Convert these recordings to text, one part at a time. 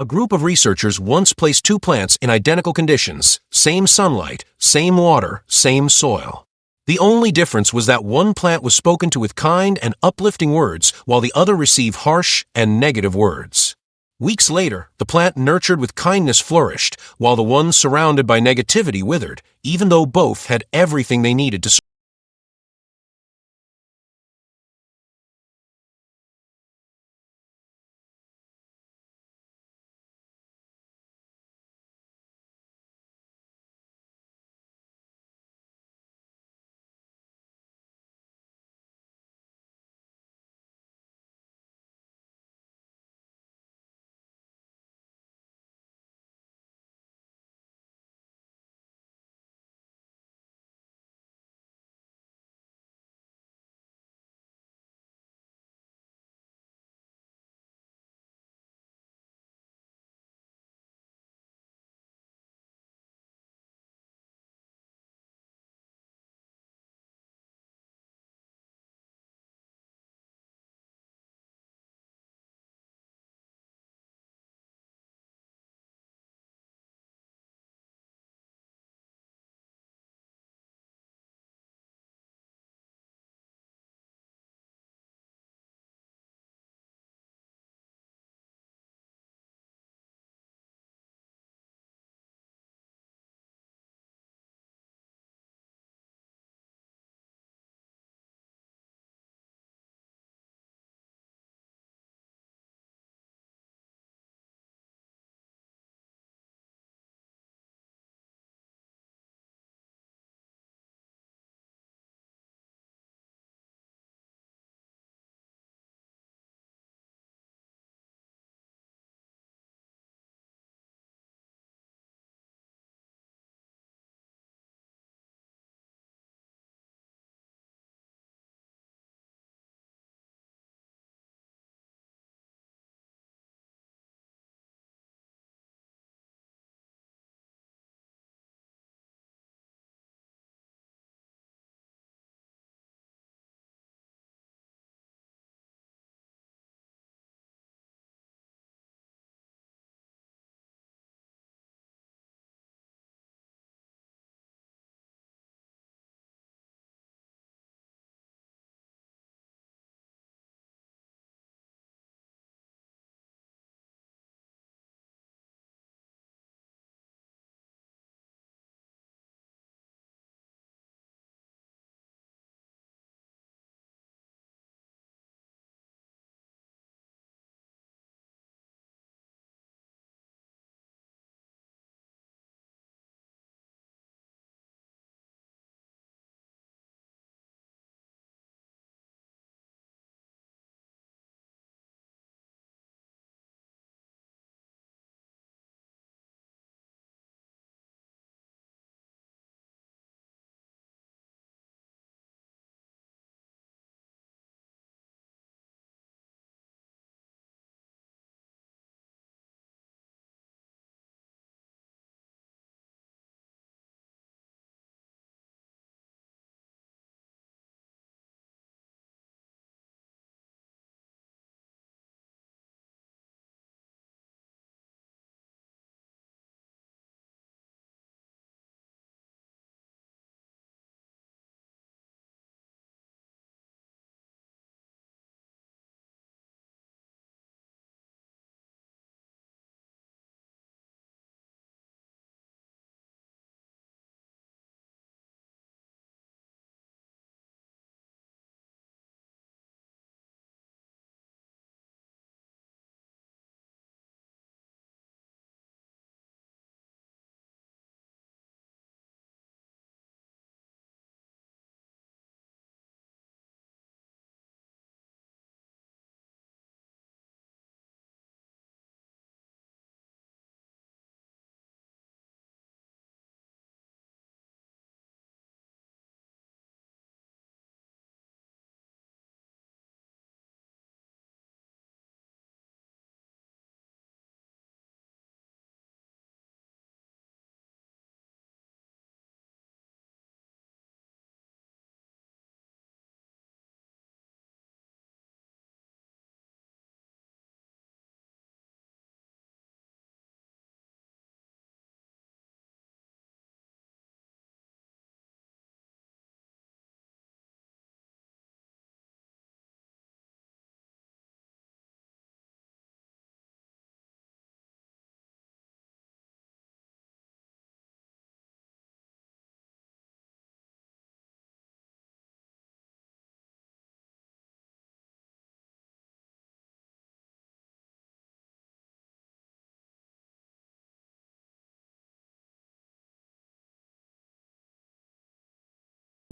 A group of researchers once placed two plants in identical conditions, same sunlight, same water, same soil. The only difference was that one plant was spoken to with kind and uplifting words, while the other received harsh and negative words. Weeks later, the plant nurtured with kindness flourished, while the one surrounded by negativity withered, even though both had everything they needed to survive.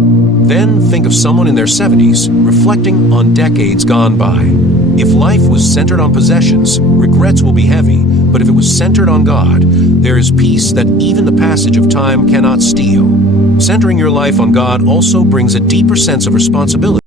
Then think of someone in their 70s reflecting on decades gone by. If life was centered on possessions, regrets will be heavy, but if it was centered on God, there is peace that even the passage of time cannot steal. Centering your life on God also brings a deeper sense of responsibility.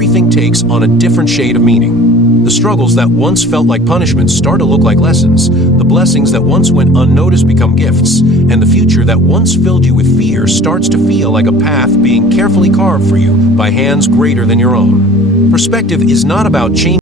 Everything takes on a different shade of meaning. The struggles that once felt like punishments start to look like lessons. The blessings that once went unnoticed become gifts. And the future that once filled you with fear starts to feel like a path being carefully carved for you by hands greater than your own. Perspective is not about changing.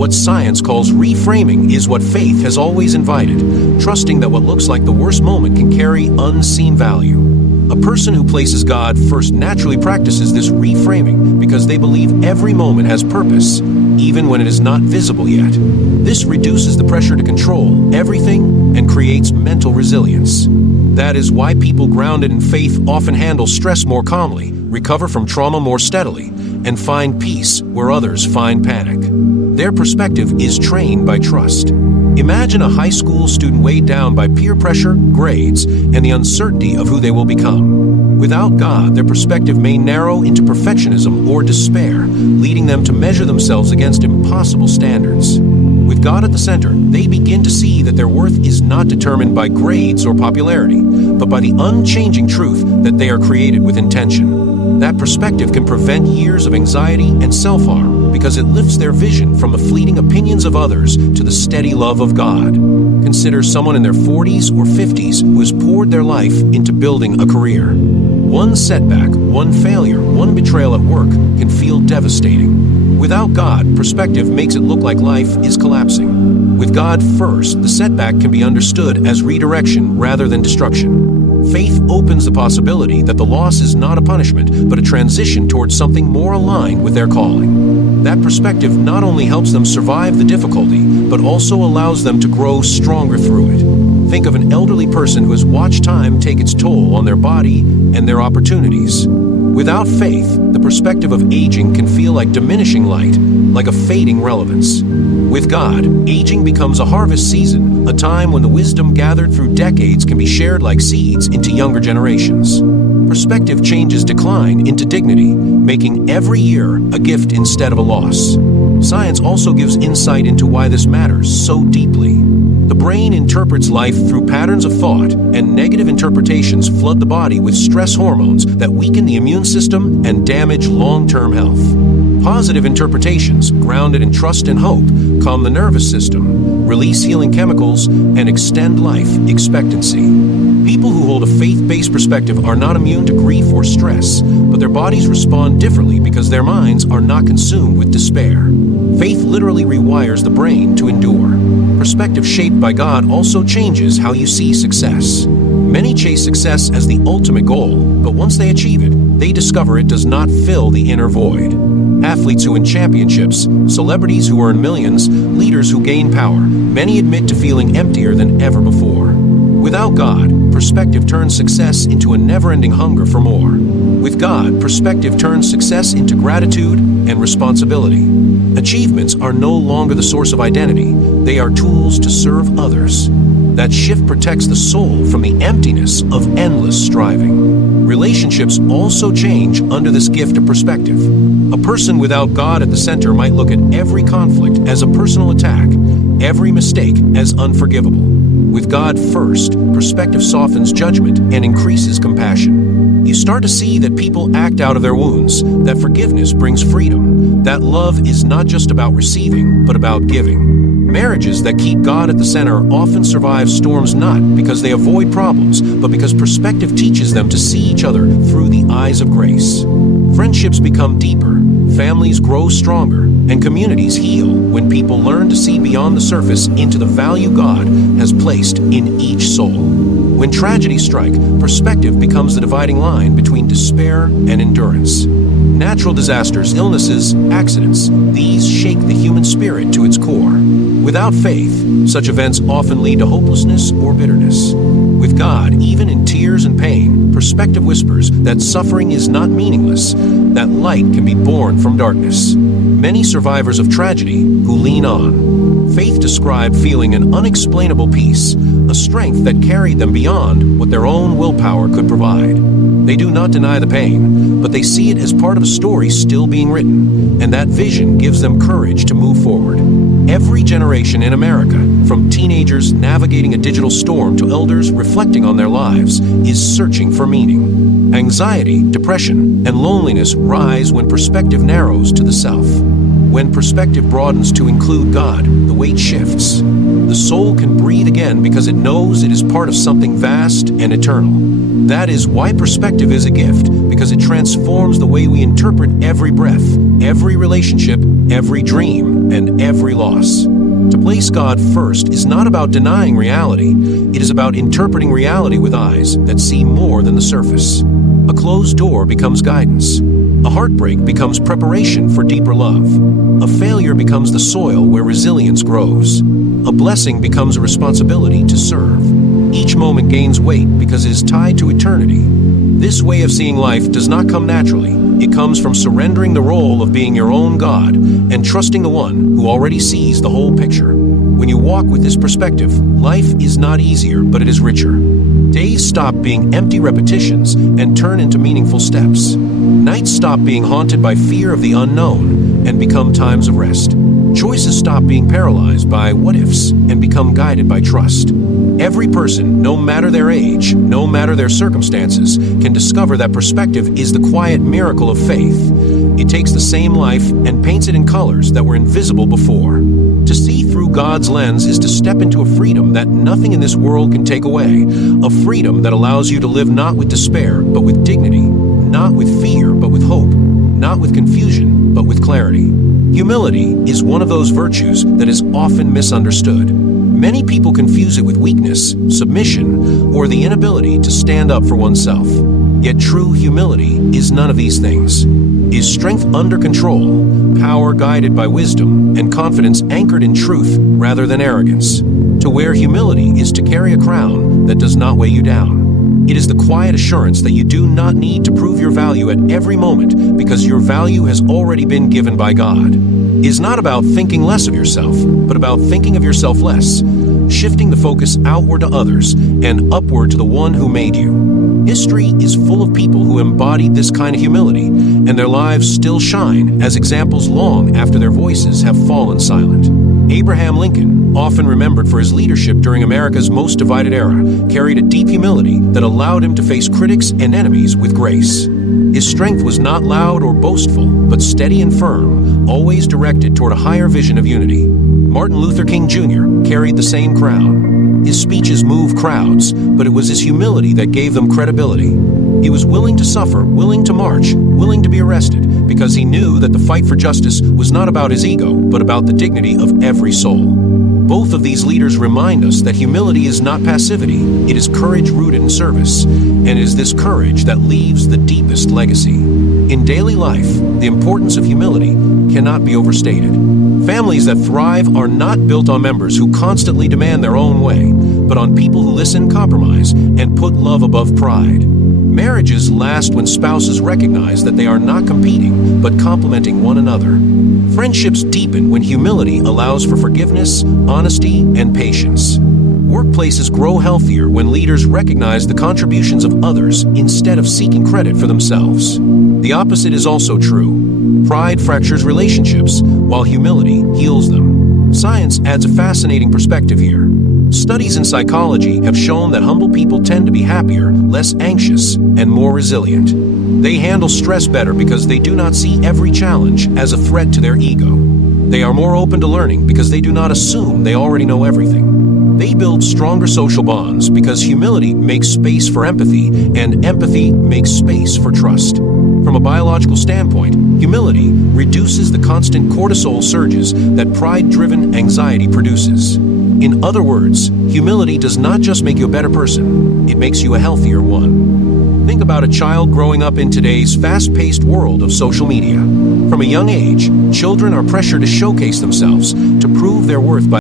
What science calls reframing is what faith has always invited, trusting that what looks like the worst moment can carry unseen value. A person who places God first naturally practices this reframing because they believe every moment has purpose, even when it is not visible yet. This reduces the pressure to control everything and creates mental resilience. That is why people grounded in faith often handle stress more calmly, recover from trauma more steadily, and find peace where others find panic. Their perspective is trained by trust. Imagine a high school student weighed down by peer pressure, grades, and the uncertainty of who they will become. Without God, their perspective may narrow into perfectionism or despair, leading them to measure themselves against impossible standards. With God at the center, they begin to see that their worth is not determined by grades or popularity, but by the unchanging truth that they are created with intention. That perspective can prevent years of anxiety and self-harm because it lifts their vision from the fleeting opinions of others to the steady love of God. Consider someone in their 40s or 50s who has poured their life into building a career. One setback, one failure, one betrayal at work can feel devastating. Without God, perspective makes it look like life is collapsing. With God first, the setback can be understood as redirection rather than destruction. Faith opens the possibility that the loss is not a punishment, but a transition towards something more aligned with their calling. That perspective not only helps them survive the difficulty, but also allows them to grow stronger through it. Think of an elderly person who has watched time take its toll on their body and their opportunities. Without faith, the perspective of aging can feel like diminishing light, like a fading relevance. With God, aging becomes a harvest season, a time when the wisdom gathered through decades can be shared like seeds into younger generations. Perspective changes decline into dignity, making every year a gift instead of a loss. Science also gives insight into why this matters so deeply. The brain interprets life through patterns of thought, and negative interpretations flood the body with stress hormones that weaken the immune system and damage long-term health. Positive interpretations, grounded in trust and hope, calm the nervous system, release healing chemicals, and extend life expectancy. People who hold a faith-based perspective are not immune to grief or stress, but their bodies respond differently because their minds are not consumed with despair. Faith literally rewires the brain to endure. Perspective shaped by God also changes how you see success. Many chase success as the ultimate goal, but once they achieve it, they discover it does not fill the inner void. Athletes who win championships, celebrities who earn millions, leaders who gain power, many admit to feeling emptier than ever before. Without God, perspective turns success into a never-ending hunger for more. With God, perspective turns success into gratitude and responsibility. Achievements are no longer the source of identity, they are tools to serve others. That shift protects the soul from the emptiness of endless striving. Relationships also change under this gift of perspective. A person without God at the center might look at every conflict as a personal attack, every mistake as unforgivable. With God first, perspective softens judgment and increases compassion. You start to see that people act out of their wounds, that forgiveness brings freedom, that love is not just about receiving, but about giving. Marriages that keep God at the center often survive storms not because they avoid problems, but because perspective teaches them to see each other through the eyes of grace. Friendships become deeper, families grow stronger, and communities heal when people learn to see beyond the surface into the value God has placed in each soul. When tragedies strike, perspective becomes the dividing line between despair and endurance. Natural disasters, illnesses, accidents, these shake the human spirit to its core. Without faith, such events often lead to hopelessness or bitterness. With God, even in tears and pain, perspective whispers that suffering is not meaningless, that light can be born from darkness. Many survivors of tragedy who lean on. Faith described feeling an unexplainable peace, a strength that carried them beyond what their own willpower could provide. They do not deny the pain, but they see it as part of a story still being written, and that vision gives them courage to move forward. Every generation in America, from teenagers navigating a digital storm to elders reflecting on their lives, is searching for meaning. Anxiety, depression, and loneliness rise when perspective narrows to the self. When perspective broadens to include God, the weight shifts. The soul can breathe again because it knows it is part of something vast and eternal. That is why perspective is a gift, because it transforms the way we interpret every breath, every relationship, every dream, and every loss. To place God first is not about denying reality, it is about interpreting reality with eyes that see more than the surface. A closed door becomes guidance. A heartbreak becomes preparation for deeper love. A failure becomes the soil where resilience grows. A blessing becomes a responsibility to serve. Each moment gains weight because it is tied to eternity. This way of seeing life does not come naturally. It comes from surrendering the role of being your own God and trusting the one who already sees the whole picture. When you walk with this perspective, life is not easier, but it is richer. Days stop being empty repetitions and turn into meaningful steps. Nights stop being haunted by fear of the unknown and become times of rest. Choices stop being paralyzed by what-ifs and become guided by trust. Every person, no matter their age, no matter their circumstances, can discover that perspective is the quiet miracle of faith. It takes the same life and paints it in colors that were invisible before. To see through God's lens is to step into a freedom that nothing in this world can take away, a freedom that allows you to live not with despair, but with dignity, not with fear, but with hope, not with confusion, but with clarity. Humility is one of those virtues that is often misunderstood. Many people confuse it with weakness, submission, or the inability to stand up for oneself. Yet true humility is none of these things. Is strength under control, power guided by wisdom, and confidence anchored in truth rather than arrogance. To wear humility is to carry a crown that does not weigh you down. It is the quiet assurance that you do not need to prove your value at every moment because your value has already been given by God. It is not about thinking less of yourself, but about thinking of yourself less, shifting the focus outward to others and upward to the one who made you. History is full of people who embodied this kind of humility, and their lives still shine as examples long after their voices have fallen silent. Abraham Lincoln, often remembered for his leadership during America's most divided era, carried a deep humility that allowed him to face critics and enemies with grace. His strength was not loud or boastful, but steady and firm, always directed toward a higher vision of unity. Martin Luther King Jr. carried the same crown. His speeches moved crowds, but it was his humility that gave them credibility. He was willing to suffer, willing to march, willing to be arrested, because he knew that the fight for justice was not about his ego, but about the dignity of every soul. Both of these leaders remind us that humility is not passivity, it is courage rooted in service, and it is this courage that leaves the deepest legacy. In daily life, the importance of humility cannot be overstated. Families that thrive are not built on members who constantly demand their own way, but on people who listen, compromise, and put love above pride. Marriages last when spouses recognize that they are not competing, but complementing one another. Friendships deepen when humility allows for forgiveness, honesty, and patience. Workplaces grow healthier when leaders recognize the contributions of others instead of seeking credit for themselves. The opposite is also true. Pride fractures relationships, while humility heals them. Science adds a fascinating perspective here. Studies in psychology have shown that humble people tend to be happier, less anxious, and more resilient. They handle stress better because they do not see every challenge as a threat to their ego. They are more open to learning because they do not assume they already know everything. They build stronger social bonds because humility makes space for empathy, and empathy makes space for trust. From a biological standpoint, humility reduces the constant cortisol surges that pride-driven anxiety produces. In other words, humility does not just make you a better person, it makes you a healthier one. Think about a child growing up in today's fast-paced world of social media. From a young age, children are pressured to showcase themselves, to prove their worth by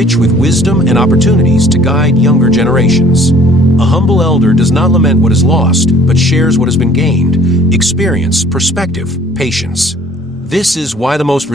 rich with wisdom and opportunities to guide younger generations. A humble elder does not lament what is lost, but shares what has been gained: experience, perspective, patience. This is why the most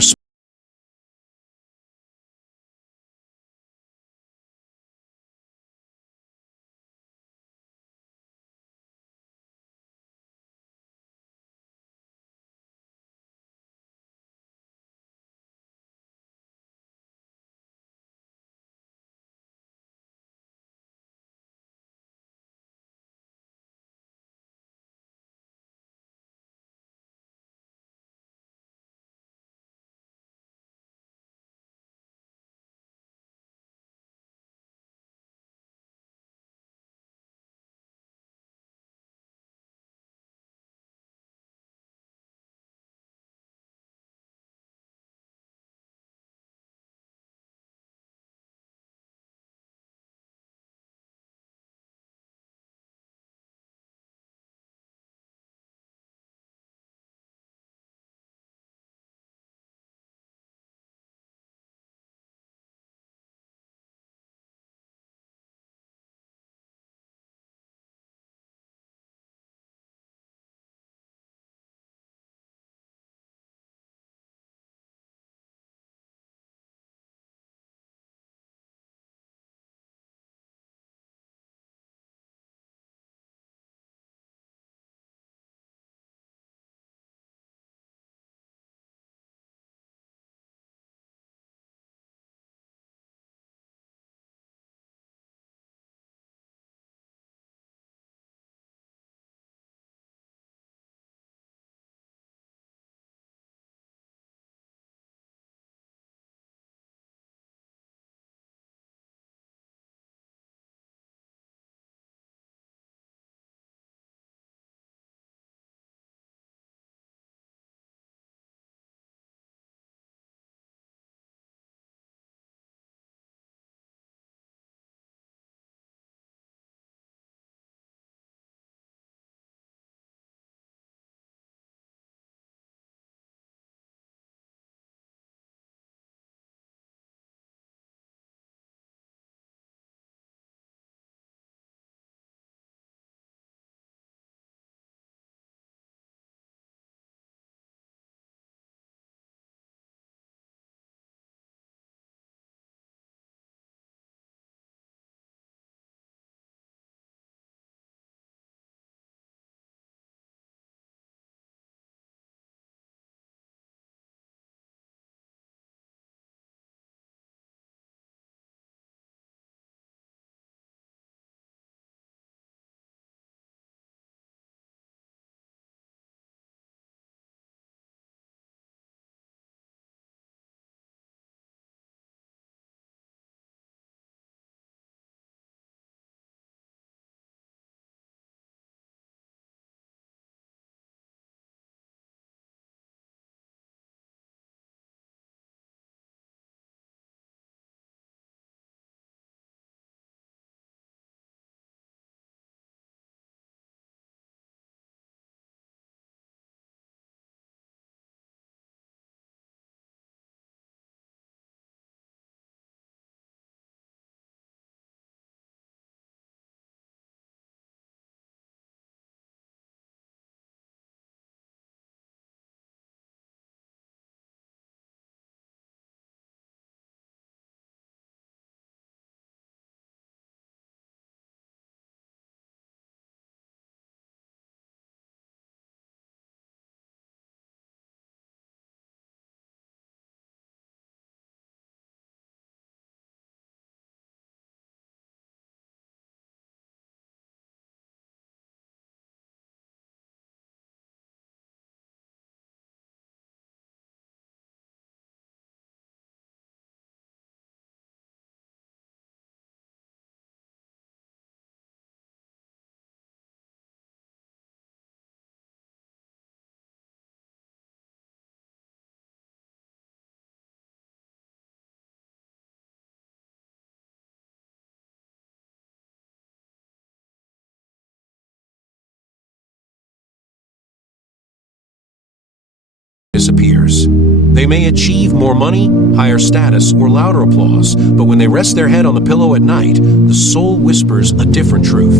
disappears. They may achieve more money, higher status, or louder applause, but when they rest their head on the pillow at night, the soul whispers a different truth.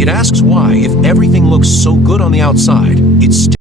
It asks why, if everything looks so good on the outside, it's still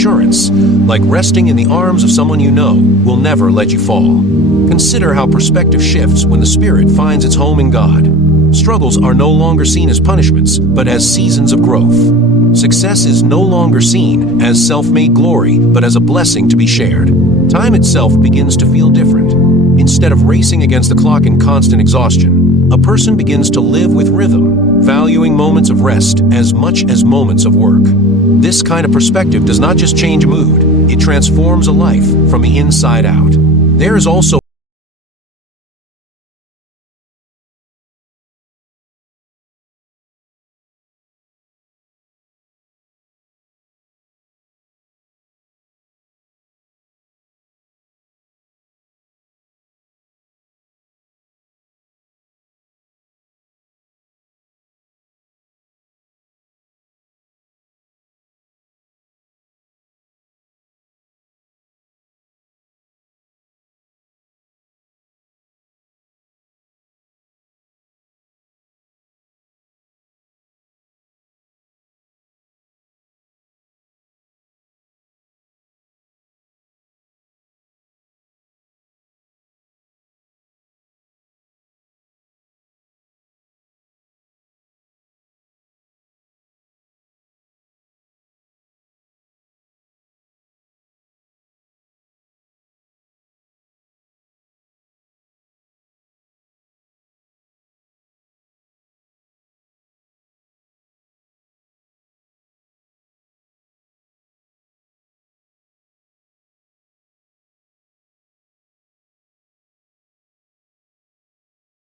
assurance, like resting in the arms of someone you know, will never let you fall. Consider how perspective shifts when the spirit finds its home in God. Struggles are no longer seen as punishments, but as seasons of growth. Success is no longer seen as self-made glory, but as a blessing to be shared. Time itself begins to feel different. Instead of racing against the clock in constant exhaustion, a person begins to live with rhythm, valuing moments of rest as much as moments of work. This kind of perspective does not just change mood, it transforms a life from the inside out. There is also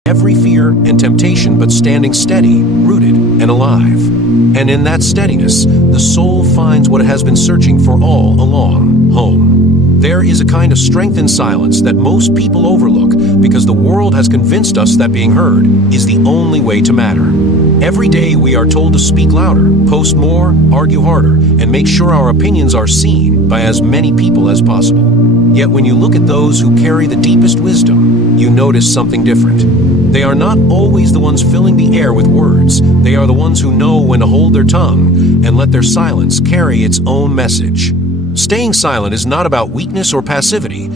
every fear and temptation, but standing steady, rooted, and alive. And in that steadiness, the soul finds what it has been searching for all along: home. There is a kind of strength in silence that most people overlook because the world has convinced us that being heard is the only way to matter. Every day we are told to speak louder, post more, argue harder, and make sure our opinions are seen by as many people as possible. Yet when you look at those who carry the deepest wisdom, you notice something different. They are not always the ones filling the air with words. They are the ones who know when to hold their tongue and let their silence carry its own message. Staying silent is not about weakness or passivity.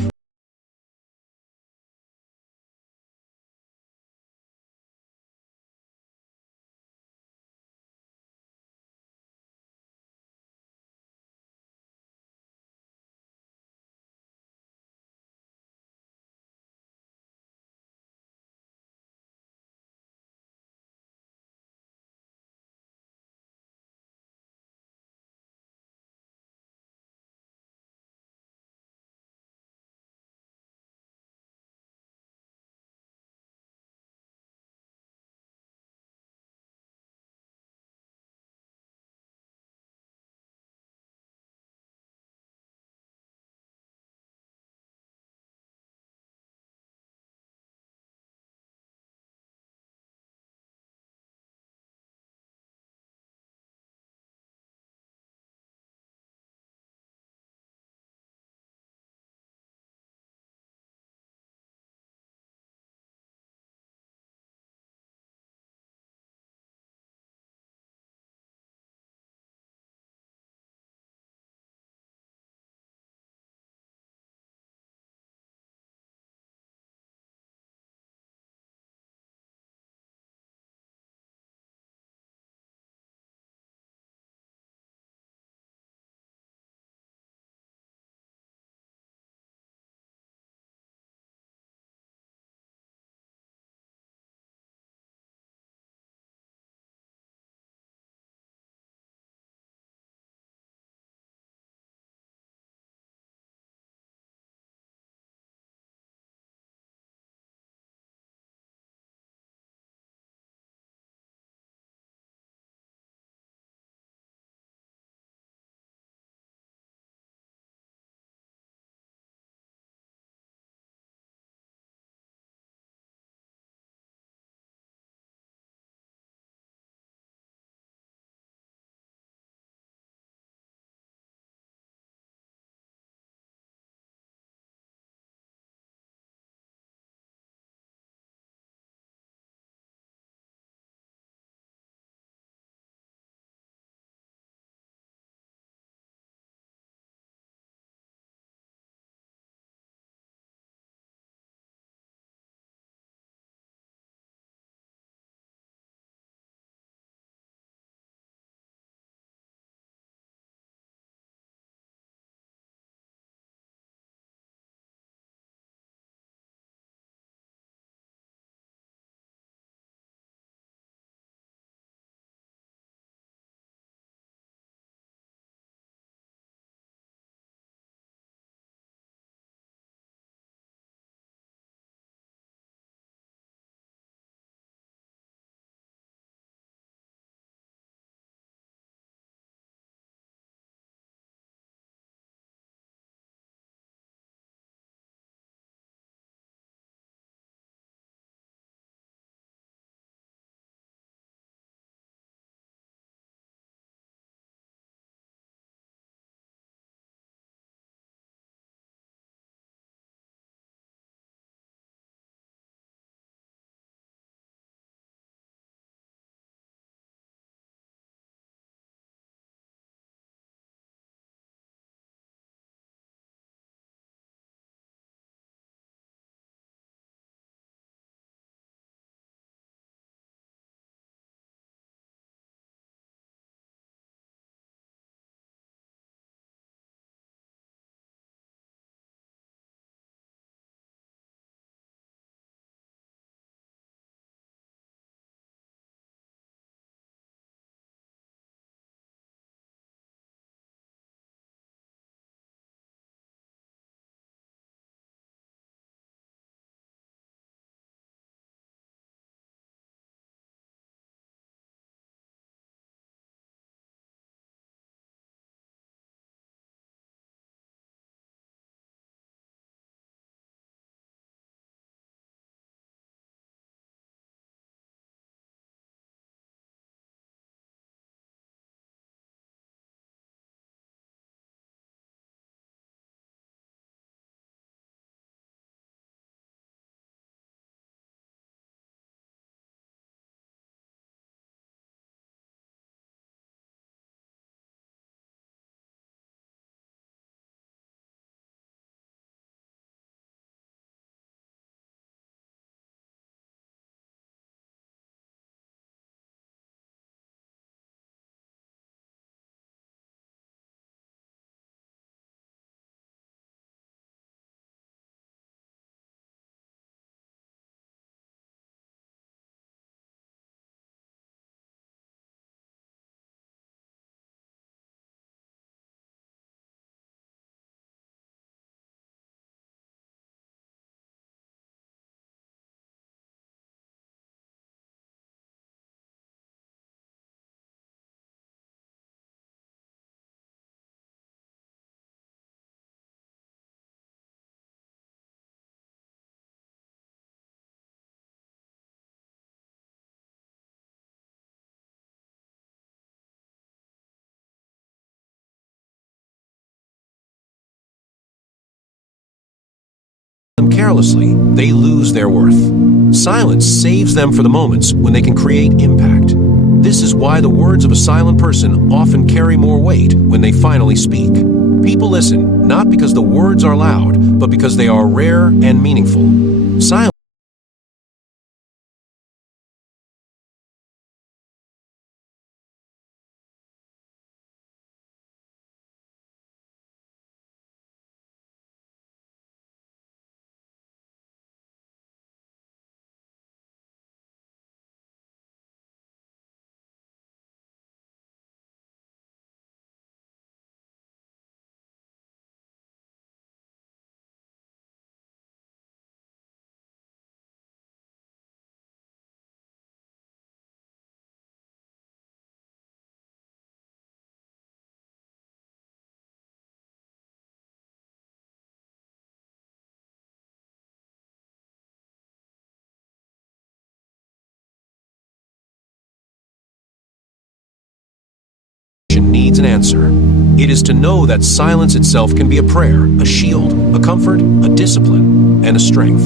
them carelessly, they lose their worth. Silence saves them for the moments when they can create impact. This is why the words of a silent person often carry more weight when they finally speak. People listen not because the words are loud, but because they are rare and meaningful. Silence needs an answer. It is to know that silence itself can be a prayer, a shield, a comfort, a discipline, and a strength.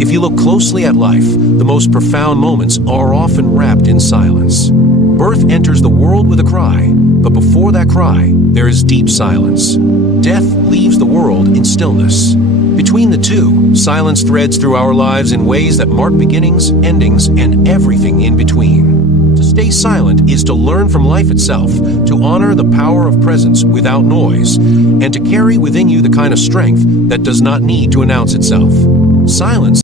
If you look closely at life, the most profound moments are often wrapped in silence. Birth enters the world with a cry, but before that cry, there is deep silence. Death leaves the world in stillness. Between the two, silence threads through our lives in ways that mark beginnings, endings, and everything in between. To stay silent is to learn from life itself, to honor the power of presence without noise, and to carry within you the kind of strength that does not need to announce itself. Silence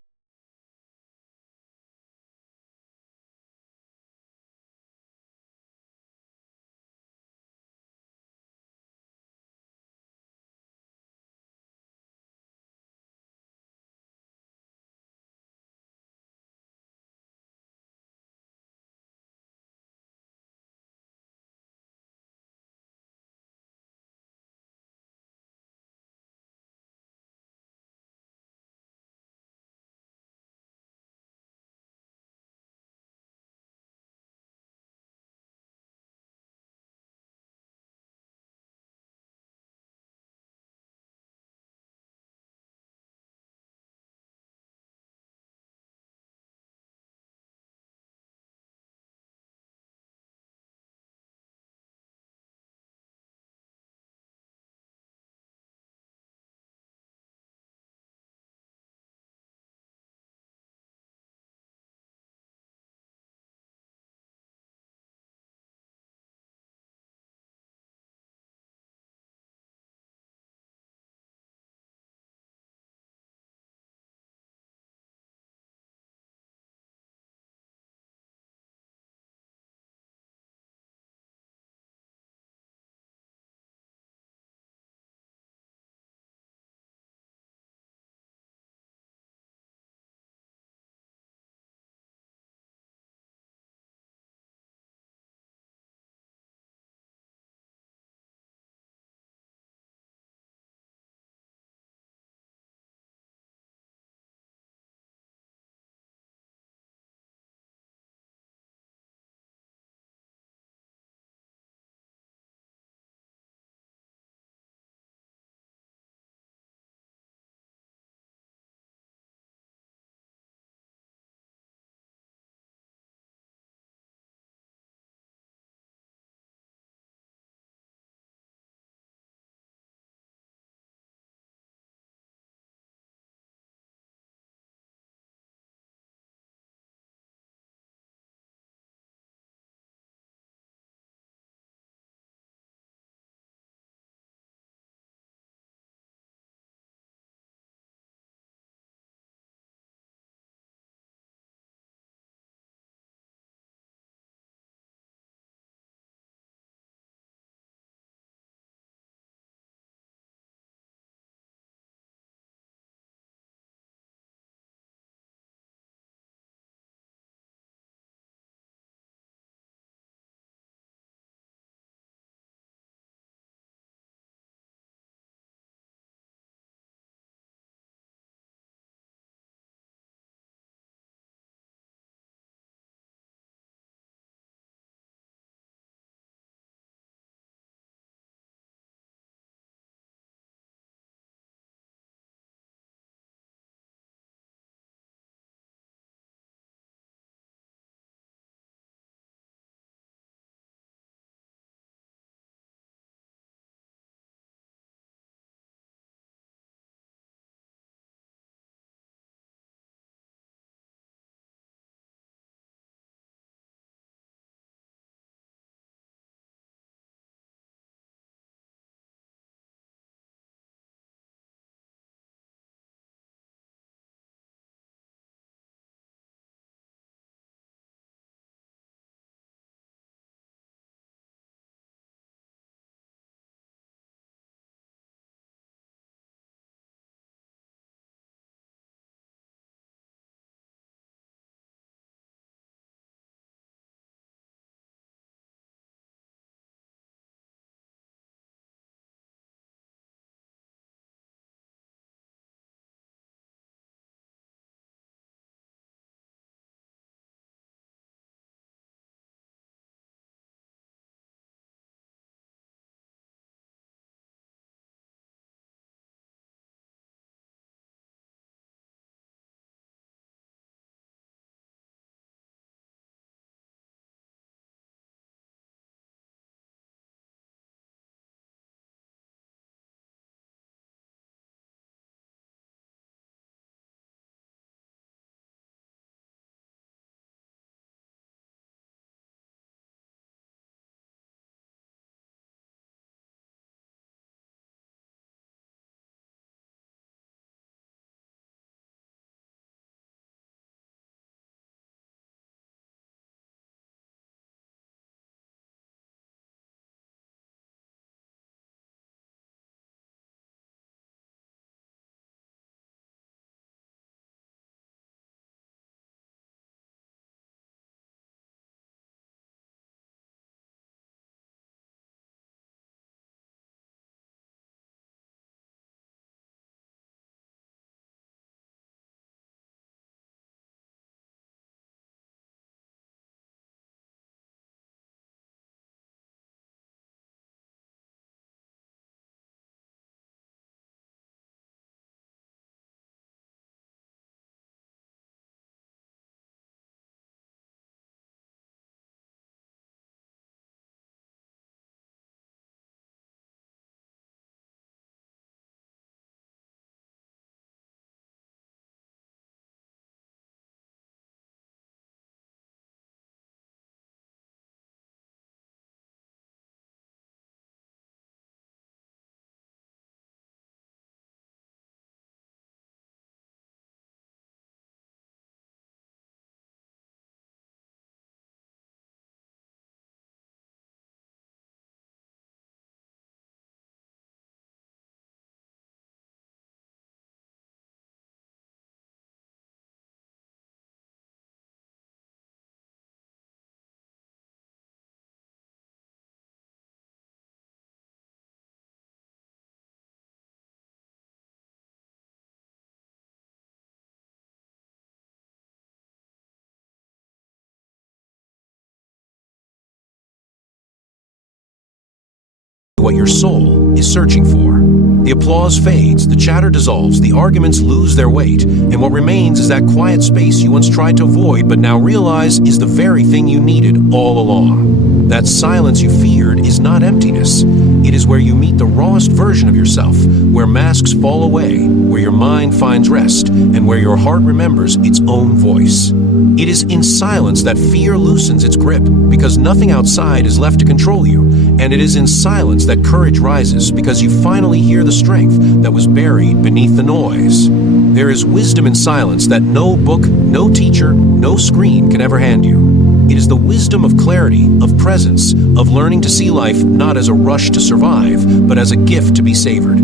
what your soul is searching for. The applause fades, the chatter dissolves, the arguments lose their weight, and what remains is that quiet space you once tried to avoid but now realize is the very thing you needed all along. That silence you feared is not emptiness. It is where you meet the rawest version of yourself, where masks fall away, where your mind finds rest, and where your heart remembers its own voice. It is in silence that fear loosens its grip, because nothing outside is left to control you, and it is in silence that courage rises, because you finally hear the strength that was buried beneath the noise. There is wisdom in silence that no book, no teacher, no screen can ever hand you. It is the wisdom of clarity, of presence, of learning to see life not as a rush to survive, but as a gift to be savored.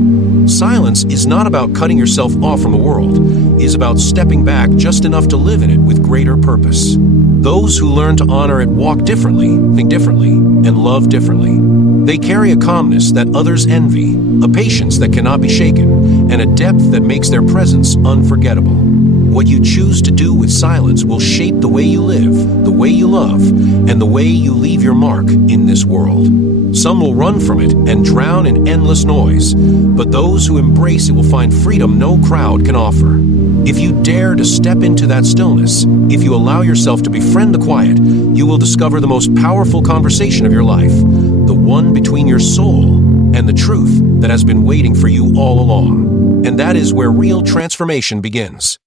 Silence is not about cutting yourself off from the world. It is about stepping back just enough to live in it with greater purpose. Those who learn to honor it walk differently, think differently, and love differently. They carry a calmness that others envy, a patience that cannot be shaken, and a depth that makes their presence unforgettable. What you choose to do with silence will shape the way you live, the way you love, and the way you leave your mark in this world. Some will run from it and drown in endless noise, but those who embrace it will find freedom no crowd can offer. If you dare to step into that stillness, if you allow yourself to befriend the quiet, you will discover the most powerful conversation of your life, the one between your soul and the truth that has been waiting for you all along. And that is where real transformation begins.